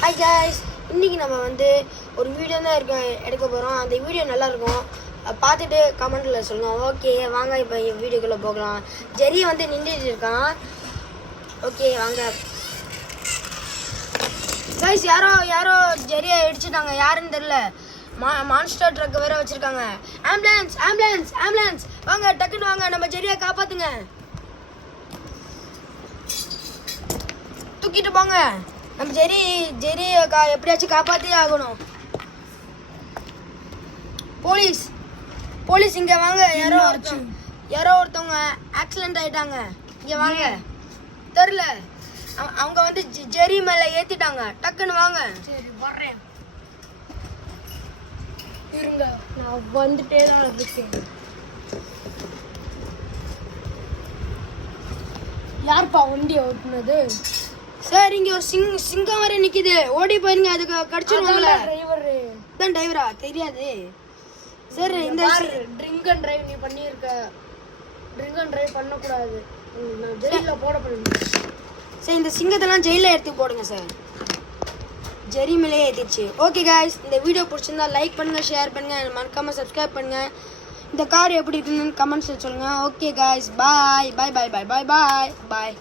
Hi guys, இன்றைக்கி நம்ம வந்து ஒரு வீடியோ தான் எடுக்க போகிறோம். அந்த வீடியோ நல்லாயிருக்கும், பார்த்துட்டு கமெண்ட்டில் சொல்லுங்கள். ஓகே வாங்க இப்போ வீடியோக்குள்ளே போகலாம். ஜெரி வந்து நின்றுட்டு இருக்கான். ஓகே வாங்க காய்ஸ். யாரோ ஜெரியை அடிச்சுட்டாங்க, யாருன்னு தெரில. மான்ஸ்டர் ட்ரக் வேற வச்சுருக்காங்க. ஆம்புலன்ஸ் ஆம்புலன்ஸ் ஆம்புலன்ஸ் வாங்க, டக்குன்னு வாங்க, நம்ம ஜெரியை காப்பாற்றுங்க. தூக்கிட்டு போங்க, நம்ம ஜெரி எப்படியாச்சும் காப்பாற்றி ஆகணும். போலீஸ் இங்கே வாங்க. யாரோ ஒருத்தவங்க ஆக்சிடென்ட் ஆயிட்டாங்க, இங்கே வாங்க. தெரில, அவங்க வந்து ஜெரி மேலே ஏற்றிட்டாங்க. டக்குன்னு வாங்க. சரி வர்றேன், இருங்க, நான் வந்துட்டே தான் இருக்கேன். யார்ப்பா வண்டியை ஓட்டுனது? சார் இங்கே ஒரு சிங்கம் வர நிற்கிது, ஓடி போயிருங்க, அதுக்கு கடிச்சிருவாங்கள. டிரைவரா தெரியாது சார். இந்த ட்ரிங்க் அண்ட் டிரைவ் நீ பண்ணியிருக்க. ட்ரிங்க் அண்ட் டிரைவ் பண்ணக்கூடாது, நான் ஜெயிலில் போட பண்ணுறேன் சார். இந்த சிங்கத்தெல்லாம் ஜெயிலில் எடுத்து போடுங்க சார். ஜெரி மேலே ஏற்றிடுச்சு. ஓகே காய்ஸ், இந்த வீடியோ பிடிச்சிருந்தா லைக் பண்ணுங்கள், ஷேர் பண்ணுங்கள், மறக்காமல் சப்ஸ்கிரைப் பண்ணுங்கள். இந்த கார் எப்படி இருக்குன்னு கமெண்ட்ஸில் சொல்லுங்கள். ஓகே காய்ஸ், பாய் பாய் பாய் பாய் பாய் பாய் பாய்.